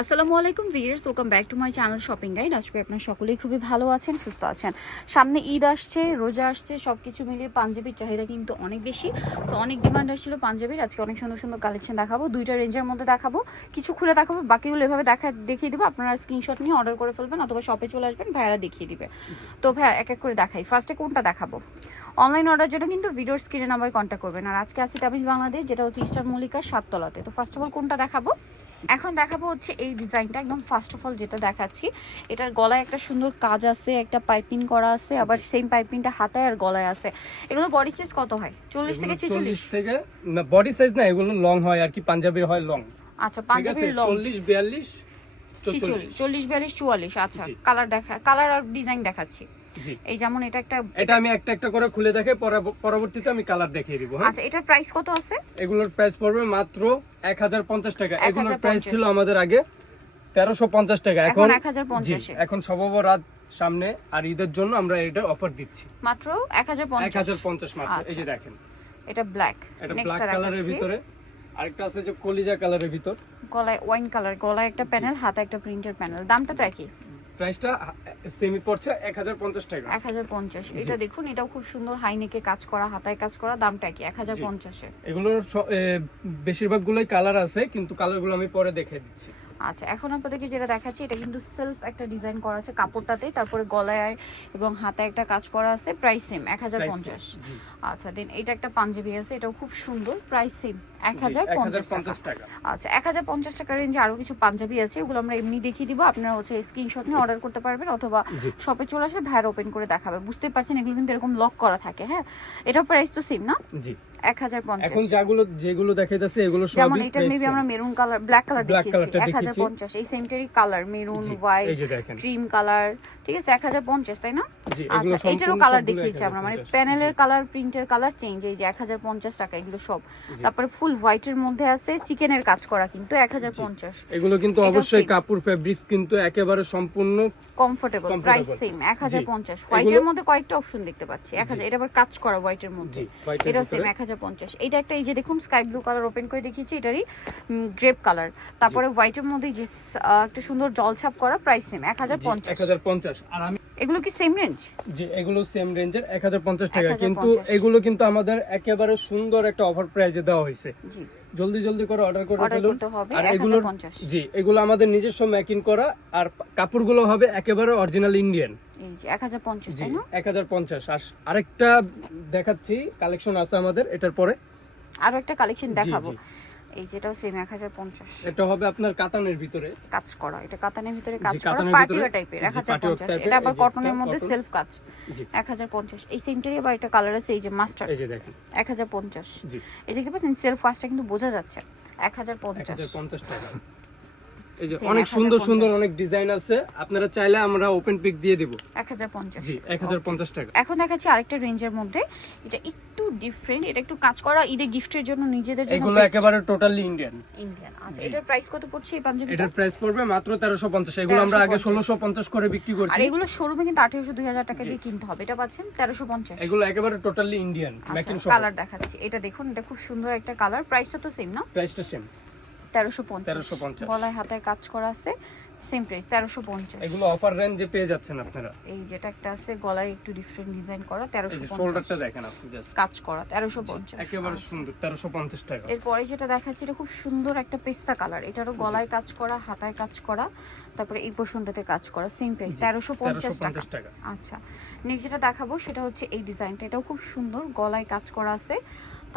আসসালামু আলাইকুম viewers, welcome back to my channel shopping guide. আজকে আপনারা সকলেই খুবই ভালো আছেন, সুস্থ আছেন। সামনে ঈদ আসছে, রোজা আসছে, সবকিছু মিলিয়ে পাঞ্জাবির চাহিদা কিন্তু অনেক বেশি। সো অনেক ডিমান্ড আসছিল পাঞ্জাবির। আজকে অনেক সুন্দর সুন্দর কালেকশন দেখাবো, দুইটা রেঞ্জের মধ্যে দেখাবো, কিছু খুলে দেখাবো, বাকিগুলো এভাবে দেখিয়ে দিব। আপনারা স্ক্রিনশট নিয়ে অর্ডার করে ফেলবেন অথবা শপে চলে আসবেন, ভাইয়ারা দেখিয়ে দিবে। তো ভাইয়া এক এক করে দেখাই। ফার্স্টে কোনটা দেখাবো? অনলাইন অর্ডার জন্য কিন্তু ভিডিওর স্ক্রিনে নাম্বারে কন্ট্যাক্ট করবেন। আর আজকে আছি তাবিজ বাংলাদেশ, যেটা হচ্ছে ইস্টার মল্লিকা 7 তলাতে। তো ফার্স্ট অফ অল কোনটা দেখাবো? এখন দেখাবো হচ্ছে এই ডিজাইনটা। একদম ফার্স্ট অফ অল যেটা দেখাচ্ছি, এটার গলায় একটা সুন্দর কাজ আছে, একটা পাইপিং করা আছে, আবার সেম পাইপিংটা হাতায় আর গলায় আছে। এগুলো বডি সাইজ কত হয়? 40 থেকে 46 থেকে না, বডি সাইজ না, এগুলো লং হয় আর কি, পাঞ্জাবির হয় লং। আচ্ছা, পাঞ্জাবির লং 40 42 40 42 44। আচ্ছা, কালার আর ডিজাইন দেখাচ্ছি। জি, এই যেমন এটা আমি একটা করে খুলে দেখে পরবর্তীতে আমি কালার দেখিয়ে দিব। আচ্ছা, এটার প্রাইস কত আছে? এগুলোর প্রাইস পড়বে মাত্র 1050 টাকা। এগুলোর 1050 প্রাইস ছিল আমাদের আগে 1350 টাকা, এখন 1050 এ। এখন সবব রাত সামনে আর ঈদের জন্য আমরা এটার অফার দিচ্ছি মাত্র 1050 মাত্র। এই যে দেখেন, এটা ব্ল্যাক, এটা ব্ল্যাক নেক্সটটা কালারের দেখাচ্ছি। ভিতরে আরেকটা আছে যে কলিজা কালারের ভিতর, গলায় ওয়াইন কালার, গলায় একটা প্যানেল, হাতে একটা প্রিন্টের প্যানেল। দামটা তো একই, প্রাইসটা সেমি পড়ছে 1050 টাকা। 1050। এটা দেখুন, এটাও খুব সুন্দর হাইনেকে কাজ করা, হাতায় কাজ করা, দামটা কি 1050 এ। এগুলোর বেশিরভাগ গুলোই কালার আছে, কিন্তু কালারগুলো আমি পরে দেখিয়ে দিচ্ছি। আচ্ছা, এখন আপনাদেরকে যেটা দেখাচ্ছি, এটা কিন্তু সেলফ একটা ডিজাইন করা আছে কাপড়টাতে, তারপরে গলায় এবং হাতায় একটা কাজ করা আছে, প্রাইস সেম 1050। আচ্ছা, দেন এটা একটা পাঞ্জাবি আছে, এটাও খুব সুন্দর, প্রাইস সেম 1050 টাকা। আচ্ছা, 1050 টাকা রেঞ্জে আরো কিছু পাঞ্জাবি আছে, ওগুলো আমরা এমনি দেখিয়ে দিব। আপনারা হচ্ছে স্ক্রিনশট নিয়ে অর্ডার করতে পারবেন অথবা শপে চলে আসলে ভাইয়ার ওপেন করে দেখাবে। বুঝতে পারছেন, এগুলো কিন্তু এরকম লক করা থাকে। হ্যাঁ, এটার প্রাইস তো সেম না? জি, 1050। এখন যেগুলো দেখাইতেছে এগুলো সবই যেমন এটা মেবি আমরা মেরুন কালার, ব্ল্যাক কালার দেখিয়েছি, দেখিয়েছি। 1050। এই সেমটারই colour maroon, white, cream colour, ঠিক আছে, 1050, তাই না? আচ্ছা, এটারও কালার দেখিয়েছি আমরা, মানে প্যানেলের কালার, প্রিন্টের কালার চেঞ্জ। এই যে 1050 টাকা এগুলো সব। তারপরে ফুল হোয়াইটের মধ্যে আছে চিকেনের কাজ করা, কিন্তু 1050। এগুলো কিন্তু অবশ্যই কাপড় ফেব্রিক্স কিন্তু একেবারে সম্পূর্ণ কমফোর্টেবল, প্রাইস সেম 1050। হোয়াইটের মধ্যে কয়েকটা অপশন দেখতে পাচ্ছি, 1000। এটা আবার কাজ করা হোয়াইটের মধ্যে, এটা সেম 1050। এটা একটা, এই যে দেখুন স্কাই ব্লু কালার ওপেন করে দেখিয়েছি, এটারই গ্রেপ কালার। তারপরে হোয়াইটের মধ্যে যে একটা সুন্দর জলছাপ করা, প্রাইস সেম 1050। আর আমি এগুলো কি সেম রেঞ্জ? জি, এগুলো সেম রেঞ্জের 1050 টাকা, কিন্তু এগুলো কিন্তু আমাদের একেবারে সুন্দর একটা অফার প্রাইসে দেওয়া হয়েছে। জি, জলদি করে অর্ডার করে ফেলুন। আর এগুলো জি, এগুলো আমাদের নিজস্ব মেকিং করা, আর কাপড়গুলো হবে একেবারে অরিজিনাল ইন্ডিয়ান। এই যে 1050, তাই না? 1050। আর আরেকটা দেখাচ্ছি, কালেকশন আছে আমাদের এটার পরে, আরো একটা কালেকশন দেখাবো। এই যেটাও সেম 1050। এটা হবে আপনার কাতানের ভিতরে কাজ করা, এটা কাতানের ভিতরে কাজ করা, পার্টিওয়ার টাইপের, 1050। এটা আবার কটনের মধ্যে সেলফ কাজ, 1050। এই সেমটারই আবার একটা কালার আছে, এই যে মাস্টার্ড, এই যে দেখেন 1050। জি, এই দেখতে পাচ্ছেন সেলফ কাজটা কিন্তু বোঝা যাচ্ছে, 1050 টাকা। এই যে অনেক সুন্দর অনেক ডিজাইন আছে, আপনারা চাইলে আমরা ওপেন পিক দিয়ে দিব। 1050। জি, 1050 টাকা। এখন দেখাচ্ছি আরেকটা রেঞ্জের মধ্যে, এটা একটু ডিফারেন্ট, এটা একটু কাজ করা, ঈদে গিফটের জন্য, নিজেদের জন্য। এগুলো একেবারে টোটালি ইন্ডিয়ান। আচ্ছা, এটার প্রাইস কত পড়ছে এই পাঞ্জাবিটা? এটার প্রাইস পড়বে মাত্র 1350। এগুলো আমরা আগে 1650 করে বিক্রি করছি, আর এগুলো শোরুমে কিন্তু 1800 2000 টাকা দিয়ে কিনতে হবে। এটা পাচ্ছেন 1350। এগুলো একেবারে টোটালি ইন্ডিয়ান মেকিং সহ। কালার দেখাচ্ছি, এটা দেখুন, এটা খুব সুন্দর একটা কালার, প্রাইসটা তো সেম না? প্রাইসটা সেম 1350। গলায় হাতায় কাজ করা আছে, সেম প্রাইস 1350। এগুলো অফার রেঞ্জে পেয়ে যাচ্ছেন আপনারা। এই যেটা একটা আছে গলায় একটু ডিফারেন্ট ডিজাইন করা, 1350। শোল্ডারটা দেখেন আপনি, জাস্ট কাজ করা, 1350। একেবারে সুন্দর, 1350 টাকা। এরপরে যেটা দেখাচ্ছি, এটা খুব সুন্দর একটা পেস্তা কালার, এটারও গলায় কাজ করা, হাতায় কাজ করা, তারপরে এই পোর্শনটাতে কাজ করা, সেম প্রাইস 1350 টাকা। আচ্ছা, নেক্সট যেটা দেখাবো সেটা হচ্ছে এই ডিজাইনটা, এটাও খুব সুন্দর, গলায় কাজ করা আছে,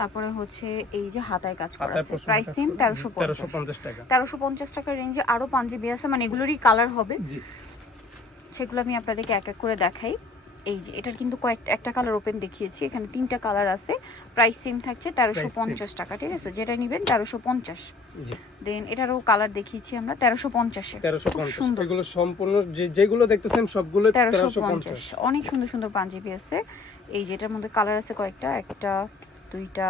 তারপরে হচ্ছে এই যে হাতায় কাজ করা আছে, প্রাইস সেম 1350 টাকা। 1350 টাকার রেঞ্জে আরো পাঞ্জাবি আছে, মানে এগুলোরই কালার হবে, সেগুলো আমি আপনাদেরকে এক এক করে দেখাই। এই যে এটার কিন্তু একটা কালার ওপেন দেখিয়েছি, এখানে 3টা কালার আছে, প্রাইস সেম থাকছে 1350 টাকা, ঠিক আছে? যেটা নেবেন 1350। দেন এটারও কালার দেখিয়েছি আমরা 1350 এ, খুব সুন্দর। এগুলো সম্পূর্ণ যেগুলো দেখতেছেন সবগুলো 1350। অনেক সুন্দর সুন্দর পাঞ্জাবি আছে। এই যে এটার মধ্যে কালার আছে কয়েকটা, একটা দুইটা,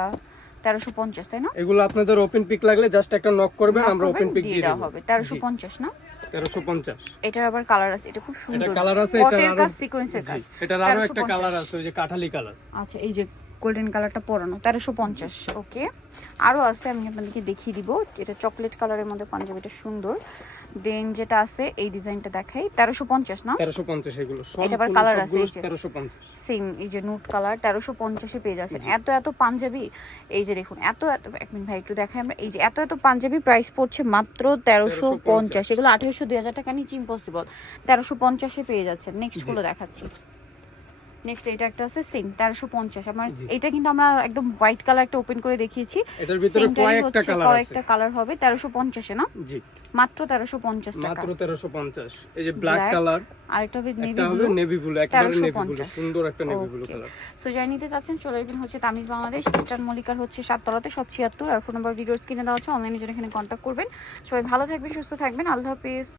1350, তাই না? এগুলো আপনাদের ওপেন পিক লাগলে জাস্ট একটা নক করবেন, আমরা ওপেন পিক দিয়ে দেব। হবে 1350 না? 1350। এটার আবার কালার আছে, এটা খুব সুন্দর, এটা কালার আছে, এটা আরো সিকোয়েন্সের কাজ। এটার আরো একটা কালার আছে, ওই যে কাঠালি কালার। আচ্ছা, এই যে গোল্ডেন কালারটা পরানো 1350। ওকে, আরও আছে, আমি আপনাদেরকে দেখিয়ে দিব। এটা চকলেট কালারের মধ্যে পাঞ্জাবিটা সুন্দর। দেন যেটা আছে এই ডিজাইনটা দেখাই, 1350 না? 1350 এগুলো এটা আবার কালার আছে, এই যে 1350 সেম, এই যে নুট কালার 1350 পেয়ে যাচ্ছেন। এত এত পাঞ্জাবি, এই যে দেখুন, এত এত, এক মিনিট ভাই একটু দেখাই আমরা। এই যে এত এত পাঞ্জাবি প্রাইস পড়ছে মাত্র 1350। এগুলো 2800 2000 টাকা নিচে ইম্পসিবল, 1350 পেয়ে যাচ্ছেন। নেক্সট গুলো দেখাচ্ছি। নেক্সট এটা একটা আছে সেম 1350। আমার এটা কিন্তু আমরা একদম হোয়াইট কালার একটা ওপেন করে দেখিয়েছি, এটার ভিতরে কয়েকটা কালার হবে 1350 না? জি, মাত্র 1350 টাকা, মাত্র 1350। এই যে ব্ল্যাক কালার, আরেকটা হবে একটা হবে নেভি ব্লু, একেবারে নেভি ব্লু, 1350 সুন্দর একটা নেভি ব্লু কালার। সো যারা নিতে চাচ্ছেন চলে আসবেন হচ্ছে তামিজ বাংলাদেশ, ইস্টার্ন মল্লিকার হচ্ছে 7 তলাতে, 776। আর ফোন নাম্বার ভিডিওস কিনে দেওয়া আছে, অনলাইনে জন্য এখানে কন্ট্যাক্ট করবেন। সবাই ভালো থাকবেন, সুস্থ থাকবেন, আল্লাহ হাফেজ।